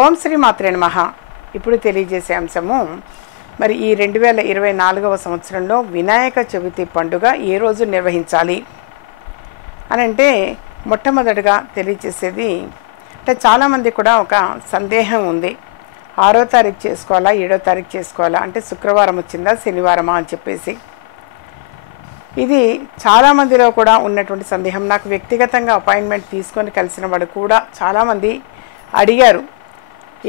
ఓం శ్రీ మాత్రే నమః. ఇప్పుడు తెలియజేసే అంశము మరి ఈ 2024వ సంవత్సరంలో వినాయక చవితి పండుగ ఏ రోజు నిర్వహించాలి అని అంటే మొట్టమొదటిగా తెలియజేసేది అంటే చాలామంది కూడా ఒక సందేహం ఉంది. 6వ తారీఖు చేసుకోవాలా 7వ తారీఖు చేసుకోవాలా అంటే శుక్రవారం వచ్చిందా శనివారమా అని చెప్పేసి ఇది చాలామందిలో కూడా ఉన్నటువంటి సందేహం. నాకు వ్యక్తిగతంగా అపాయింట్మెంట్ తీసుకొని కలిసిన వాడు కూడా చాలామంది అడిగారు,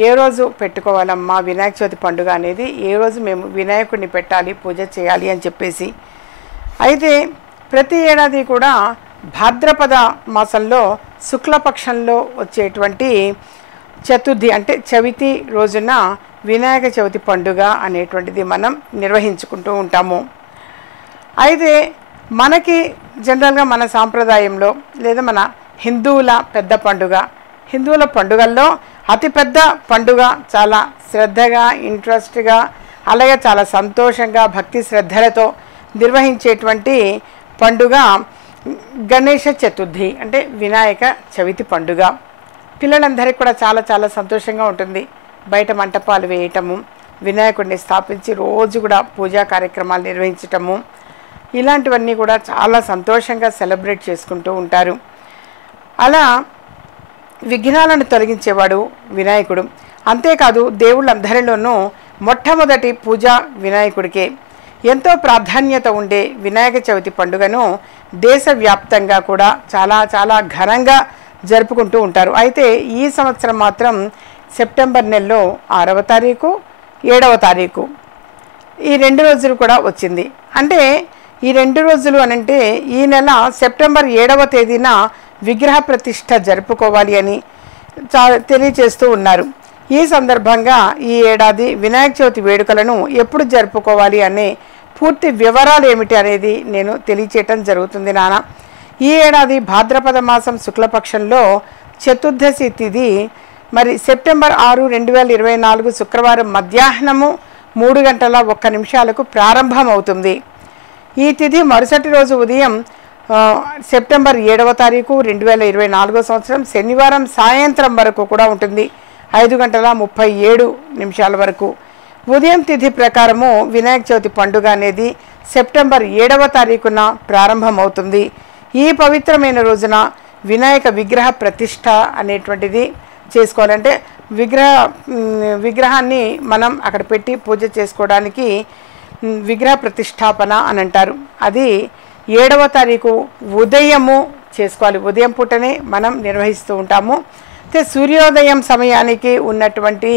ఏ రోజు పెట్టుకోవాలమ్మా వినాయక చవితి పండుగ అనేది, ఏ రోజు మేము వినాయకుడిని పెట్టాలి పూజ చేయాలి అని చెప్పేసి. అయితే ప్రతి ఏడాది కూడా భాద్రపద మాసంలో శుక్లపక్షంలో వచ్చేటువంటి చతుర్థి అంటే చవితి రోజున వినాయక చవితి పండుగ అనేటువంటిది మనం నిర్వహించుకుంటూ ఉంటాము. అయితే మనకి జనరల్గా మన సాంప్రదాయంలో లేదా మన హిందువుల పెద్ద పండుగ, హిందువుల పండుగల్లో అతిపెద్ద పండుగ, చాలా శ్రద్ధగా ఇంట్రెస్ట్గా అలాగే చాలా సంతోషంగా భక్తి శ్రద్ధలతో నిర్వహించేటువంటి పండుగ గణేష చతుర్థి అంటే వినాయక చవితి పండుగ. పిల్లలందరికీ కూడా చాలా చాలా సంతోషంగా ఉంటుంది. బయట మంటపాలు వేయటము, వినాయకుడిని స్థాపించి రోజు కూడా పూజా కార్యక్రమాలు నిర్వహించటము, ఇలాంటివన్నీ కూడా చాలా సంతోషంగా సెలబ్రేట్ చేసుకుంటూ ఉంటారు. అలా విఘ్నాలను తొలగించేవాడు వినాయకుడు. అంతేకాదు దేవుళ్ళందరిలోనూ మొట్టమొదటి పూజ వినాయకుడికే. ఎంతో ప్రాధాన్యత ఉండే వినాయక చవితి పండుగను దేశవ్యాప్తంగా కూడా చాలా చాలా ఘనంగా జరుపుకుంటూ ఉంటారు. అయితే ఈ సంవత్సరం మాత్రం సెప్టెంబర్ నెలలో 6వ తారీఖు 7వ తారీఖు ఈ 2 రోజులు కూడా వచ్చింది. అంటే ఈ 2 రోజులు అనంటే ఈ నెల సెప్టెంబర్ 7వ తేదీన విగ్రహ ప్రతిష్ఠ జరుపుకోవాలి అని తెలియచేస్తూ ఉన్నారు. ఈ సందర్భంగా ఈ ఏడాది వినాయక చవితి వేడుకలను ఎప్పుడు జరుపుకోవాలి అనే పూర్తి వివరాలు ఏమిటి అనేది నేను తెలియచేయటం జరుగుతుంది నాన్న. ఈ ఏడాది భాద్రపద మాసం శుక్లపక్షంలో చతుర్దశి తిథి మరి సెప్టెంబర్ 6, 2024 శుక్రవారం మధ్యాహ్నము 3:01 ప్రారంభం అవుతుంది. ఈ తిథి మరుసటి రోజు ఉదయం సెప్టెంబర్ 7వ తారీఖు 2024 సంవత్సరం శనివారం సాయంత్రం వరకు కూడా ఉంటుంది. 5:37 వరకు. ఉదయం తిథి ప్రకారము వినాయక చవితి పండుగ అనేది సెప్టెంబర్ 7వ తారీఖున ప్రారంభమవుతుంది. ఈ పవిత్రమైన రోజున వినాయక విగ్రహ ప్రతిష్ఠ అనేటువంటిది చేసుకోవాలంటే విగ్రహాన్ని మనం అక్కడ పెట్టి పూజ చేసుకోవడానికి విగ్రహ ప్రతిష్టాపన అని అంటారు. అది 7వ తారీఖు ఉదయము చేసుకోవాలి. ఉదయం పూటనే మనం నిర్వహిస్తూ ఉంటాము. అయితే సూర్యోదయం సమయానికి ఉన్నటువంటి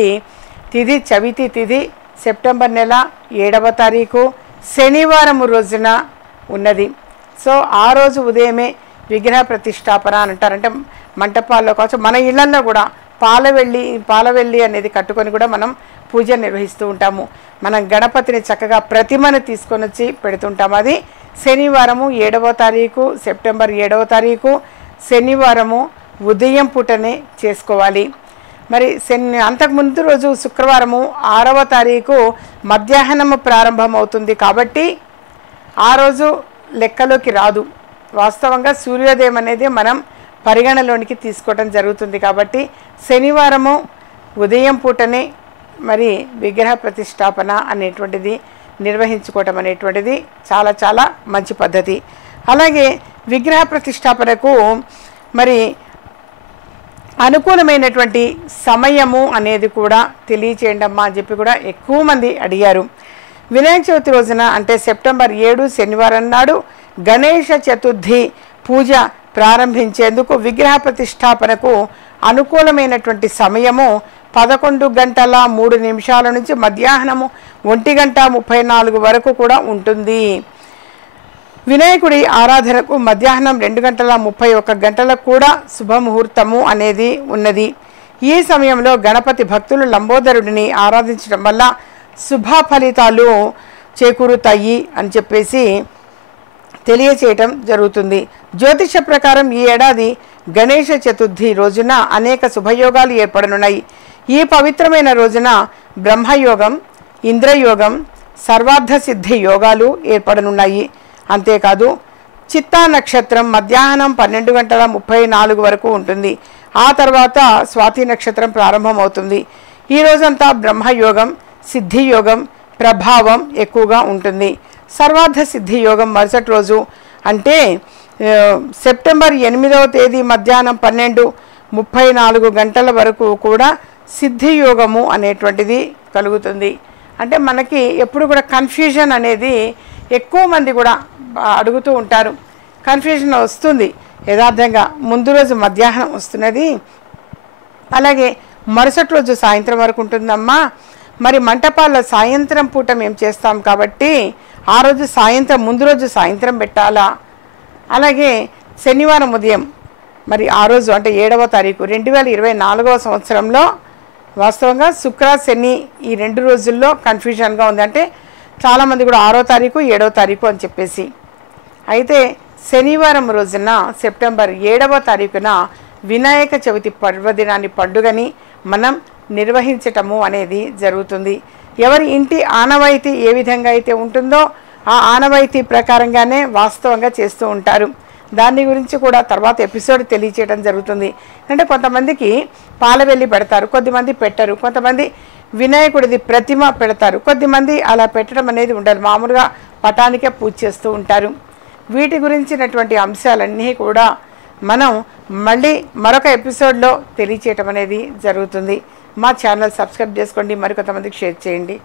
తిథి చవితి తిథి సెప్టెంబర్ నెల 7వ తారీఖు శనివారం రోజున ఉన్నది. సో ఆ రోజు ఉదయమే విగ్రహ ప్రతిష్టాపన అని అంటారు. అంటే మంటపాల్లో కావచ్చు, మన ఇళ్లలో కూడా పాలవెల్లి అనేది కట్టుకొని కూడా మనం పూజ నిర్వహిస్తూ ఉంటాము. మనం గణపతిని చక్కగా ప్రతిమను తీసుకొని వచ్చి పెడుతుంటాము. అది శనివారము 7వ తారీఖు సెప్టెంబర్ 7వ తారీఖు శనివారము ఉదయం పూటనే చేసుకోవాలి. మరి అంతకుముందు రోజు శుక్రవారము 6వ తారీఖు మధ్యాహ్నము ప్రారంభం అవుతుంది కాబట్టి ఆ రోజు లెక్కలోకి రాదు. వాస్తవంగా సూర్యోదయం అనేది మనం పరిగణలోనికి తీసుకోవడం జరుగుతుంది కాబట్టి శనివారము ఉదయం పూటనే మరి విగ్రహ ప్రతిష్టాపన అనేటువంటిది నిర్వహించుకోవటం అనేటువంటిది చాలా చాలా మంచి పద్ధతి. అలాగే విగ్రహ ప్రతిష్టాపనకు మరి అనుకూలమైనటువంటి సమయము అనేది కూడా తెలియచేయండి అమ్మా అని చెప్పి కూడా ఎక్కువ మంది అడిగారు. వినాయక చవితి రోజున అంటే సెప్టెంబర్ 7 శనివారం నాడు గణేష చతుర్థి పూజ ప్రారంభించేందుకు విగ్రహ ప్రతిష్టాపనకు అనుకూలమైనటువంటి సమయము 11:03 నుంచి మధ్యాహ్నము 1:34 వరకు కూడా ఉంటుంది. వినాయకుడి ఆరాధనకు మధ్యాహ్నం 2:31 కూడా శుభముహూర్తము అనేది ఉన్నది. ఈ సమయంలో గణపతి భక్తులు లంబోదరుడిని ఆరాధించడం వల్ల శుభ ఫలితాలు చేకూరుతాయి అని చెప్పేసి తెలియచేయటం జరుగుతుంది. జ్యోతిష ప్రకారం ఈ ఏడాది గణేష చతుర్థి రోజున అనేక శుభయోగాలు ఏర్పడనున్నాయి. ఈ పవిత్రమైన రోజున బ్రహ్మయోగం, ఇంద్రయోగం, సర్వార్థ సిద్ధి యోగాలు ఏర్పడనున్నాయి. అంతేకాదు చిత్తా నక్షత్రం మధ్యాహ్నం 12:34 వరకు ఉంటుంది. ఆ తర్వాత స్వాతి నక్షత్రం ప్రారంభమవుతుంది. ఈ రోజంతా బ్రహ్మయోగం, సిద్ధియోగం ప్రభావం ఎక్కువగా ఉంటుంది. సర్వార్థ సిద్ధి యోగం మరుసటి రోజు అంటే సెప్టెంబర్ 8వ తేదీ మధ్యాహ్నం 12:34 వరకు కూడా సిద్ధియోగము అనేటువంటిది కలుగుతుంది. అంటే మనకి ఎప్పుడు కూడా కన్ఫ్యూజన్ అనేది ఎక్కువ మంది కూడా అడుగుతూ ఉంటారు. కన్ఫ్యూజన్ వస్తుంది యథార్థంగా. ముందు రోజు మధ్యాహ్నం వస్తున్నది, అలాగే మరుసటి రోజు సాయంత్రం వరకు ఉంటుందమ్మా. మరి మంటపాల సాయంత్రం పూట మేము చేస్తాం కాబట్టి ఆ రోజు సాయంత్రం, ముందు రోజు సాయంత్రం పెట్టాలా? అలాగే శనివారం ఉదయం మరి ఆ రోజు అంటే 7వ తారీఖు 2024వ సంవత్సరంలో వాస్తవంగా శుక్ర శని ఈ 2 రోజుల్లో కన్ఫ్యూజన్గా ఉంది. అంటే చాలామంది కూడా 6వ తారీఖు 7వ తారీఖు అని చెప్పేసి. అయితే శనివారం రోజున సెప్టెంబర్ 7వ తారీఖున వినాయక చవితి పర్వదినాన్ని పండుగని మనం నిర్వహించటము అనేది జరుగుతుంది. ఎవరి ఇంటి ఆనవాయితీ ఏ విధంగా అయితే ఉంటుందో ఆ ఆనవాయితీ ప్రకారంగానే వాస్తవంగా చేస్తూ ఉంటారు. దాని గురించి కూడా తర్వాత ఎపిసోడ్ తెలియచేయడం జరుగుతుంది. అంటే కొంతమందికి పాలవెల్లి పెడతారు, కొద్దిమంది పెట్టరు, కొంతమంది వినాయకుడిది ప్రతిమ పెడతారు, కొద్దిమంది అలా పెట్టడం అనేది ఉండదు, మామూలుగా పటానికే పూజ చేస్తూ ఉంటారు. వీటి గురించినటువంటి అంశాలన్నీ కూడా మనం మళ్ళీ మరొక ఎపిసోడ్లో తెలియచేయటం అనేది జరుగుతుంది. మా ఛానల్ సబ్స్క్రైబ్ చేసుకోండి, మరికొంతమందికి షేర్ చేయండి.